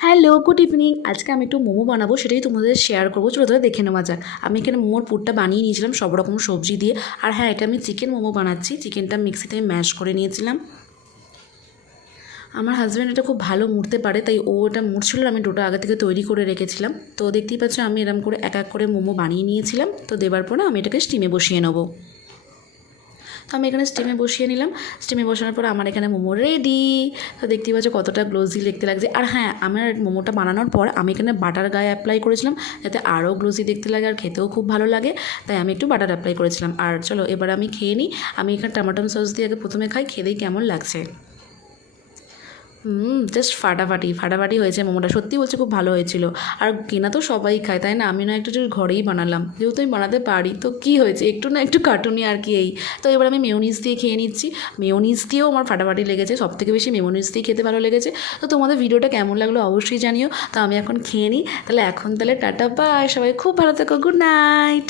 Hello, good evening. আজকে আমি একটু মোমো বানাবো, সেটাই তোমাদের শেয়ার করবো। চলো তাহলে দেখে নেওয়া যাক। আমি এখানে মোমোর পুরটা বানিয়ে নিয়েছিলাম সব রকম সবজি দিয়ে। আর হ্যাঁ, এটা আমি চিকেন মোমো বানাচ্ছি। চিকেনটা মিক্সিতে ম্যাশ করে নিয়েছিলাম। আমার হাজব্যান্ড এটা খুব ভালো মুড়তে পারে, তাই ও এটা মুড়ছিল, আমি ডোটা আগে থেকে তৈরি করে রেখেছিলাম। তো দেখতেই পাচ্ছ আমি এরম করে এক এক করে মোমো বানিয়ে নিয়েছিলাম। তো দেবার পরে আমি এটাকে স্টিমে বসিয়ে নেবো। তো আমি এখানে স্টিমে বসিয়ে নিলাম। স্টিমে বসানোর পর আমার এখানে মোমো রেডি। তো দেখতেই পাচ্ছ কতটা গ্লোজি দেখতে লাগছে। আর হ্যাঁ, আমার মোমোটা বানানোর পর আমি এখানে বাটার গায়ে অ্যাপ্লাই করেছিলাম, যাতে আরও গ্লোজি দেখতে লাগে আর খেতেও খুব ভালো লাগে। তাই আমি একটু বাটার অ্যাপ্লাই করেছিলাম। আর চলো এবার আমি খেয়ে নিই। আমি এখানে টমেটো সস দিয়ে আগে প্রথমে খাই, খেতেই কেমন লাগছে। জাস্ট ফাটাফাটি ফাটাফাটি হয়েছে মোমোটা, সত্যি বলছি খুব ভালো হয়েছিল। আর কেনা তো সবাই খায়, তাই না? আমি না একটু যদি ঘরেই বানালাম, যেহেতু আমি বানাতে পারি, তো কী হয়েছে, একটু না একটু কাটুনি আর কি। এই তো এবার আমি মেয়োনিজ দিয়ে খেয়ে নিচ্ছি। মেয়োনিজ দিয়েও আমার ফাটাফাটি লেগেছে, সবথেকে বেশি মেয়োনিজ দিয়ে খেতে ভালো লেগেছে। তো তোমাদের ভিডিওটা কেমন লাগলো অবশ্যই জানিও। তো আমি এখন খেয়ে নিই, তাহলে এখন তাহলে টাটা বাই, সবাই খুব ভালো থেকো, গুড নাইট।